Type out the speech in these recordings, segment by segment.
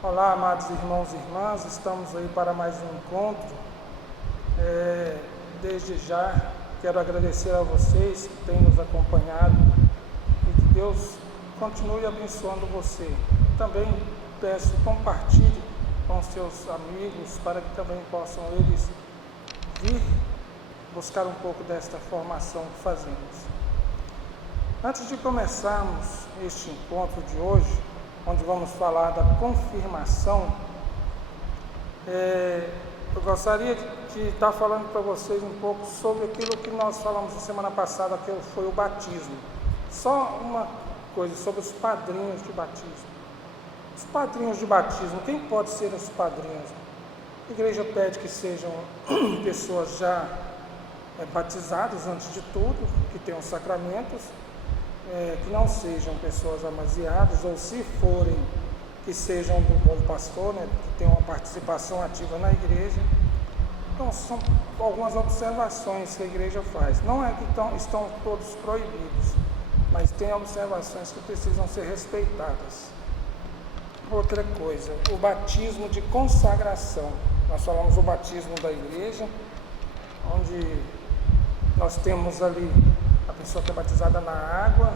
Olá, amados irmãos e irmãs, estamos aí para mais um encontro. Desde já quero agradecer a vocês que têm nos acompanhado e que Deus continue abençoando você. Também peço, compartilhe com seus amigos para que também possam eles vir buscar um pouco desta formação que fazemos. Antes de começarmos este encontro de hoje, onde vamos falar da confirmação, eu gostaria de estar falando para vocês um pouco sobre aquilo que nós falamos na semana passada, que foi o batismo. Só uma coisa sobre os padrinhos de batismo. Os padrinhos de batismo, quem pode ser os padrinhos? A igreja pede que sejam pessoas já batizadas antes de tudo, que tenham sacramentos, que não sejam pessoas amaziadas, ou se forem, que sejam do bom pastor, que tenham uma participação ativa na igreja. Então, são algumas observações que a igreja faz. Não é que estão todos proibidos, mas tem observações que precisam ser respeitadas. Outra coisa, o batismo de consagração. Nós falamos o batismo da igreja, onde nós temos ali a pessoa que é batizada na água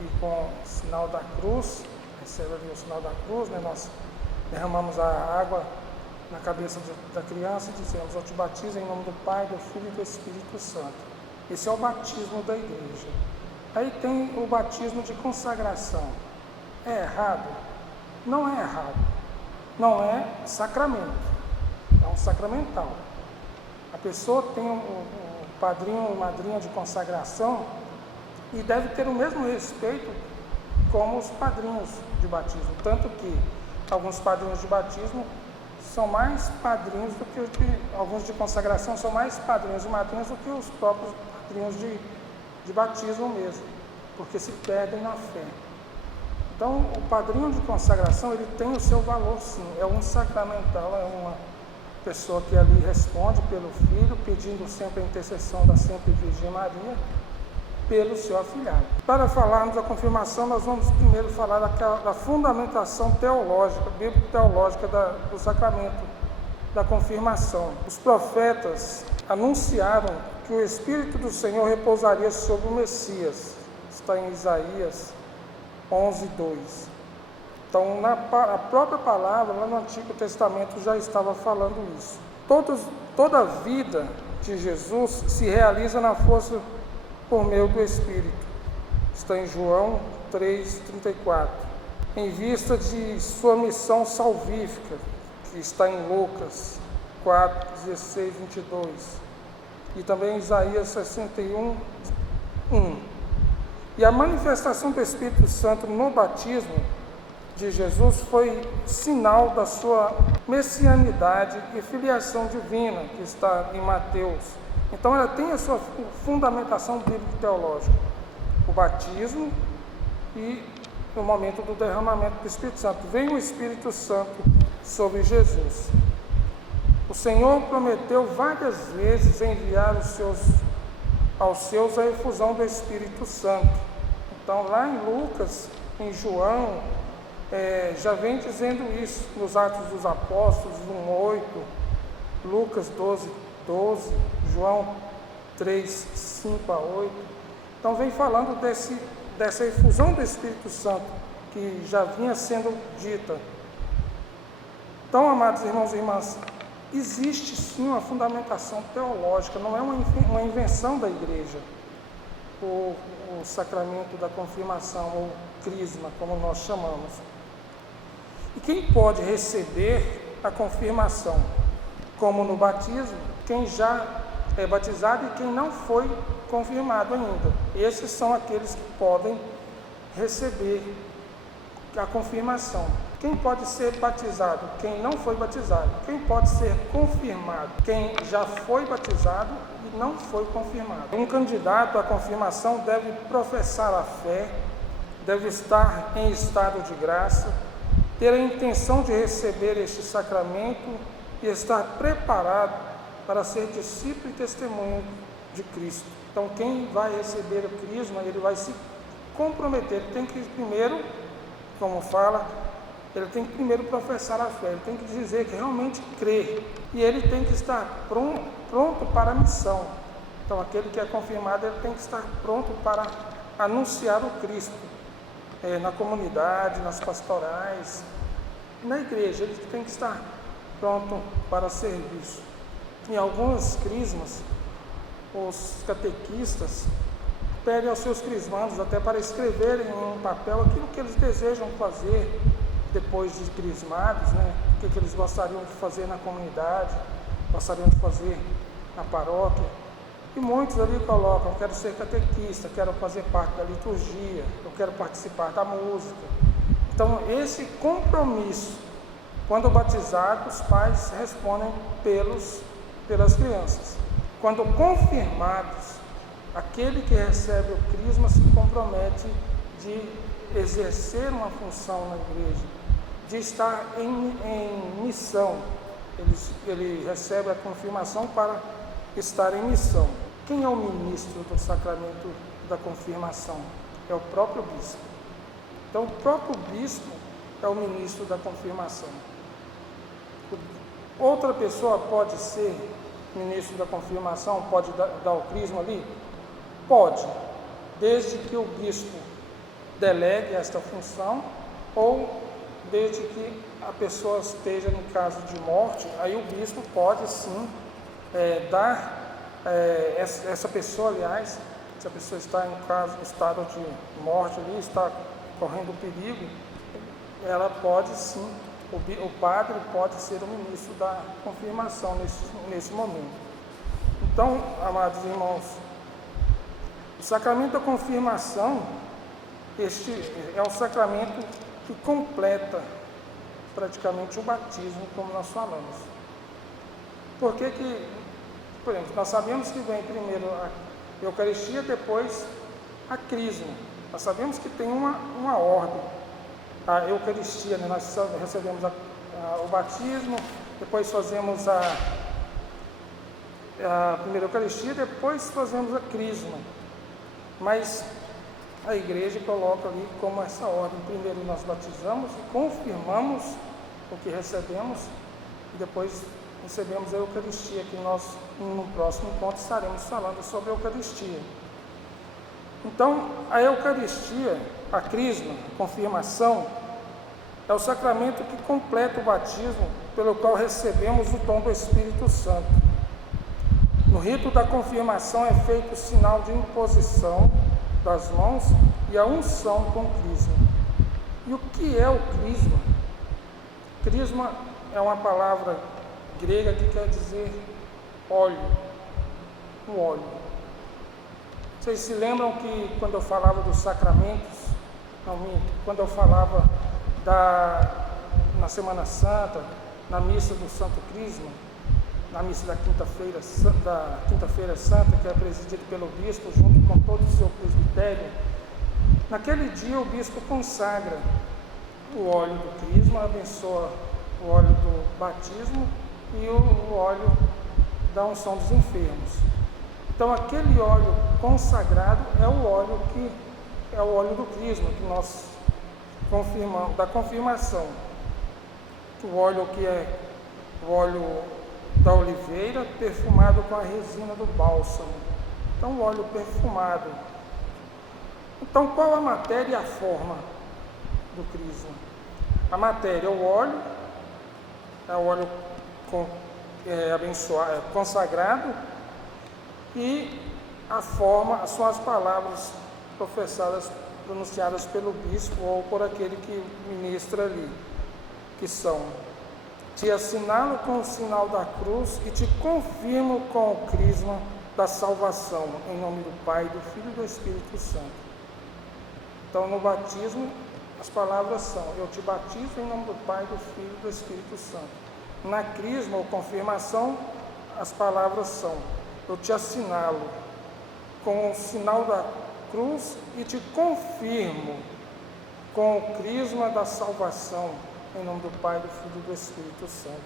e com o sinal da cruz, recebe ali o sinal da cruz, nós derramamos a água na cabeça da criança e dizemos: eu te batizo em nome do Pai, do Filho e do Espírito Santo. Esse é o batismo da igreja. Aí tem o batismo de consagração. É errado? Não é errado. Não é sacramento. É um sacramental. A pessoa tem um padrinho ou madrinha de consagração e deve ter o mesmo respeito como os padrinhos de batismo, tanto que alguns padrinhos de batismo são mais padrinhos do que alguns de consagração são mais padrinhos e madrinhas do que os próprios padrinhos de batismo mesmo, porque se perdem na fé. Então, o padrinho de consagração, ele tem o seu valor, sim, é um sacramental, é uma pessoa que ali responde pelo filho, pedindo sempre a intercessão da sempre Virgem Maria, pelo seu afilhado. Para falarmos da confirmação, nós vamos primeiro falar da fundamentação teológica, bíblico-teológica do sacramento da confirmação. Os profetas anunciaram que o Espírito do Senhor repousaria sobre o Messias. Está em Isaías 11:2. Então, a própria palavra, lá no Antigo Testamento, já estava falando isso. Toda a vida de Jesus se realiza na força por meio do Espírito. Está em João 3:34. Em vista de sua missão salvífica, que está em Lucas 4:16-22. E também em Isaías 61:1. E a manifestação do Espírito Santo no batismo de Jesus foi sinal da sua messianidade e filiação divina, que está em Mateus. Então ela tem a sua fundamentação bíblico-teológica, o batismo e o momento do derramamento do Espírito Santo. Vem o Espírito Santo sobre Jesus. O Senhor prometeu várias vezes enviar aos seus a efusão do Espírito Santo. Então lá em Lucas, em João, já vem dizendo isso nos Atos dos Apóstolos 1:8, Lucas 12:12, João 3:5-8. Então vem falando dessa efusão do Espírito Santo que já vinha sendo dita. Então, amados irmãos e irmãs, existe sim uma fundamentação teológica, não é uma invenção da igreja, o sacramento da confirmação, ou crisma, como nós chamamos. E quem pode receber a confirmação? Como no batismo, quem já é batizado e quem não foi confirmado ainda. Esses são aqueles que podem receber a confirmação. Quem pode ser batizado? Quem não foi batizado. Quem pode ser confirmado? Quem já foi batizado e não foi confirmado. Um candidato à confirmação deve professar a fé, deve estar em estado de graça, ter a intenção de receber este sacramento e estar preparado para ser discípulo e testemunho de Cristo. Então, quem vai receber o crisma, ele vai se comprometer, tem que primeiro, como fala, ele tem que primeiro professar a fé, ele tem que dizer que realmente crê, e ele tem que estar pronto para a missão. Então, aquele que é confirmado, ele tem que estar pronto para anunciar o Cristo, na comunidade, nas pastorais, na igreja, ele tem que estar pronto para serviço. Em algumas crismas, os catequistas pedem aos seus crismandos até para escreverem em um papel aquilo que eles desejam fazer depois de crismados, o que eles gostariam de fazer na comunidade, gostariam de fazer na paróquia. E muitos ali colocam: eu quero ser catequista, quero fazer parte da liturgia, eu quero participar da música. Então, esse compromisso, quando batizados, os pais respondem pelas crianças. Quando confirmados, aquele que recebe o crisma se compromete de exercer uma função na igreja, de estar em missão. Ele recebe a confirmação para estar em missão. Quem é o ministro do sacramento da confirmação? É o próprio bispo. Então, o próprio bispo é o ministro da confirmação. Outra pessoa pode ser ministro da confirmação, pode dar o crisma ali? Pode, desde que o bispo delegue esta função, ou desde que a pessoa esteja em caso de morte, aí o bispo pode sim dar essa pessoa, aliás, se a pessoa está em estado de morte ali, está correndo perigo, ela pode sim, o padre pode ser o ministro da confirmação nesse momento. Então, amados irmãos, o sacramento da confirmação, este é um sacramento que completa praticamente o batismo, como nós falamos. Por exemplo, nós sabemos que vem primeiro a Eucaristia, depois a crisma. Nós sabemos que tem uma ordem. A Eucaristia, nós recebemos o batismo, depois fazemos a primeira Eucaristia, depois fazemos a crisma. Mas a igreja coloca ali como essa ordem: primeiro nós batizamos e confirmamos o que recebemos, e depois recebemos a Eucaristia, que nós, no próximo encontro, estaremos falando sobre a Eucaristia. Então, a Eucaristia, a crisma, a confirmação, é o sacramento que completa o batismo, pelo qual recebemos o dom do Espírito Santo. No rito da confirmação é feito o sinal de imposição das mãos e a unção com crisma. E o que é o crisma? Crisma é uma palavra grega que quer dizer óleo, um óleo. Vocês se lembram que quando eu falava dos sacramentos, quando eu falava na Semana Santa, na missa do Santo Crisma, na missa da Quinta-feira Santa, que é presidida pelo bispo, junto com todo o seu presbitério, naquele dia o bispo consagra o óleo do crisma, abençoa o óleo do batismo e o óleo da unção dos enfermos. Então, aquele óleo consagrado é o óleo do crisma, que nós confirmamos, da confirmação. O óleo que é o óleo da oliveira, perfumado com a resina do bálsamo. Então, o óleo perfumado. Então, qual a matéria e a forma do crisma? A matéria é o óleo abençoado, consagrado, e a forma são as palavras professadas, pronunciadas pelo bispo ou por aquele que ministra ali, que são: te assinalo com o sinal da cruz e te confirmo com o crisma da salvação, em nome do Pai, do Filho e do Espírito Santo. Então, no batismo, as palavras são: eu te batizo em nome do Pai, do Filho e do Espírito Santo. Na crisma ou confirmação, as palavras são: eu te assinalo com o sinal da cruz e te confirmo com o crisma da salvação, em nome do Pai, do Filho e do Espírito Santo.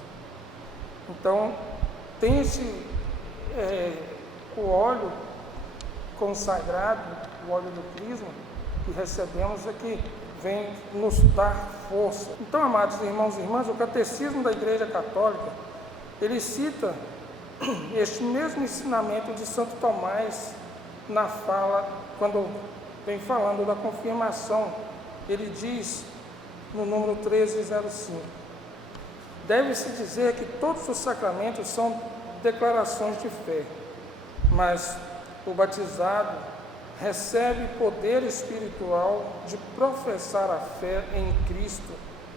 Então, tem o óleo consagrado, o óleo do crisma, que recebemos aqui, vem nos dar força. Então, amados irmãos e irmãs, o Catecismo da Igreja Católica, ele cita este mesmo ensinamento de Santo Tomás na fala, quando vem falando da confirmação. Ele diz, no número 1305, deve-se dizer que todos os sacramentos são declarações de fé, mas o batizado recebe poder espiritual de professar a fé em Cristo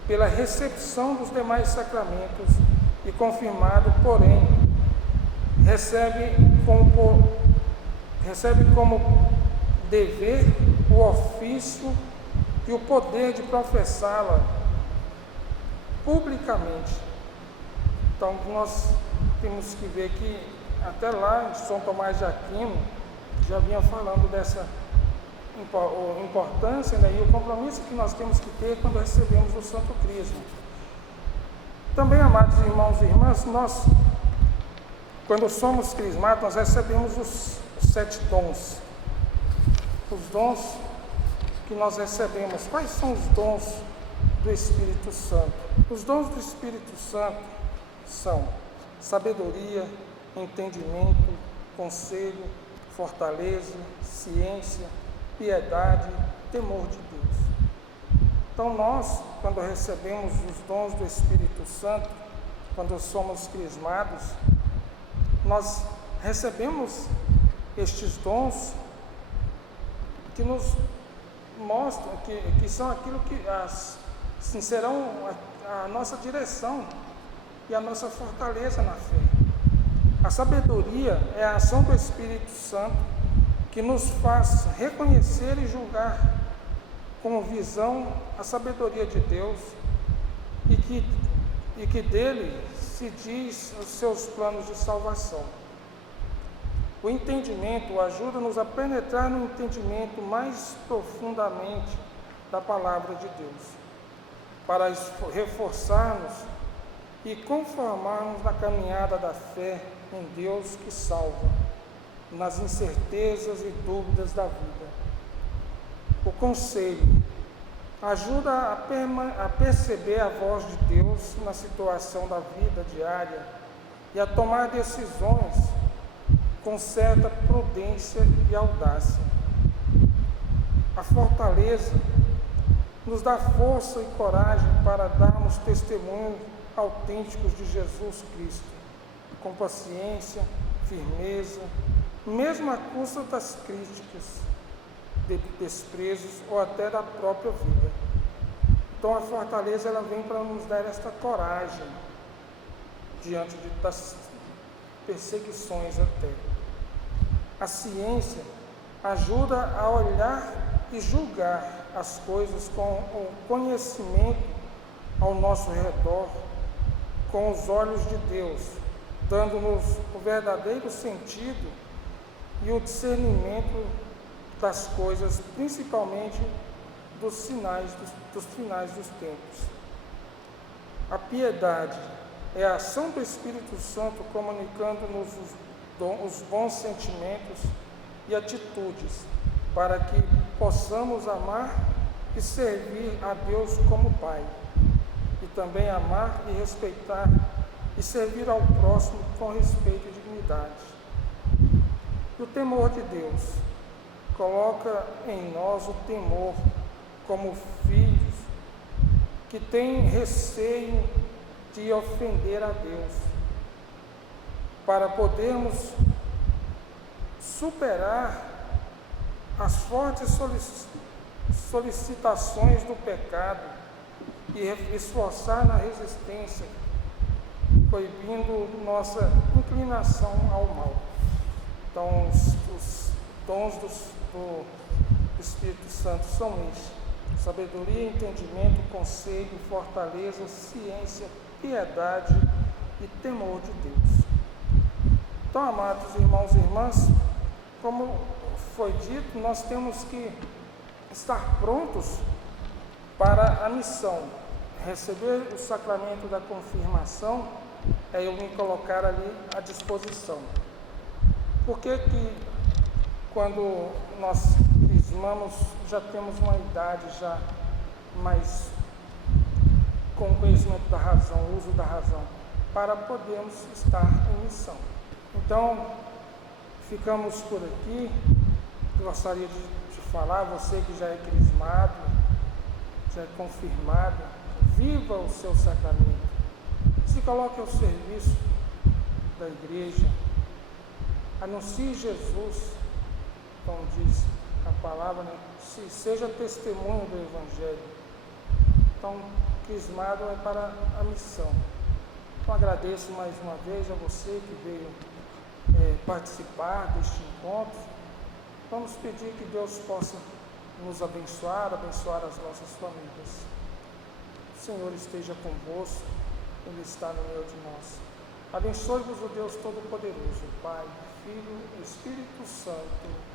pela recepção dos demais sacramentos e confirmado, porém, recebe como dever o ofício e o poder de professá-la publicamente. Então, nós temos que ver que até lá, São Tomás de Aquino já vinha falando dessa importância, né, e o compromisso que nós temos que ter quando recebemos o Santo Crisma. Também, amados irmãos e irmãs, nós, quando somos crismados, nós recebemos os 7 dons. Os dons que nós recebemos. Quais são os dons do Espírito Santo? Os dons do Espírito Santo são sabedoria, entendimento, conselho, fortaleza, ciência, piedade, temor de Deus. Então nós, quando recebemos os dons do Espírito Santo, quando somos crismados, nós recebemos estes dons que nos mostram, que são aquilo que serão a nossa direção e a nossa fortaleza na fé. A sabedoria é a ação do Espírito Santo que nos faz reconhecer e julgar com visão a sabedoria de Deus e que dele se diz os seus planos de salvação. O entendimento ajuda-nos a penetrar no entendimento mais profundamente da palavra de Deus, para reforçar-nos e conformarmos na caminhada da fé em Deus que salva, nas incertezas e dúvidas da vida. O conselho ajuda a perceber a voz de Deus na situação da vida diária e a tomar decisões com certa prudência e audácia. A fortaleza nos dá força e coragem para darmos testemunho autênticos de Jesus Cristo, com paciência, firmeza, mesmo à custa das críticas, de desprezos ou até da própria vida. Então a fortaleza ela vem para nos dar esta coragem diante das perseguições até. A ciência ajuda a olhar e julgar as coisas com o conhecimento ao nosso redor, com os olhos de Deus, dando-nos o verdadeiro sentido e o discernimento das coisas, principalmente dos finais dos tempos. A piedade é a ação do Espírito Santo comunicando-nos os bons sentimentos e atitudes para que possamos amar e servir a Deus como Pai, e também amar e respeitar e servir ao próximo com respeito e dignidade. E o temor de Deus coloca em nós o temor como filhos que têm receio de ofender a Deus, para podermos superar as fortes solicitações do pecado e esforçar na resistência, proibindo nossa inclinação ao mal. Então, os dons do Espírito Santo são estes: sabedoria, entendimento, conselho, fortaleza, ciência, piedade e temor de Deus. Então, amados irmãos e irmãs, como foi dito, nós temos que estar prontos para a missão. Receber o sacramento da confirmação é eu me colocar ali à disposição. Por que quando nós crismamos, já temos uma idade já mas com o conhecimento da razão, o uso da razão, para podermos estar em missão. Então, ficamos por aqui. Gostaria de te falar, você que já é crismado, já é confirmado, viva o seu sacramento, se coloque ao serviço da igreja, anuncie Jesus, como diz a palavra, né? Seja testemunho do Evangelho. Então, crismado é para a missão. Então, agradeço mais uma vez a você que veio participar deste encontro. Vamos pedir que Deus possa nos abençoar as nossas famílias. O Senhor esteja convosco, Ele está no meio de nós. Abençoe-vos o Deus Todo-Poderoso, Pai, Filho e Espírito Santo.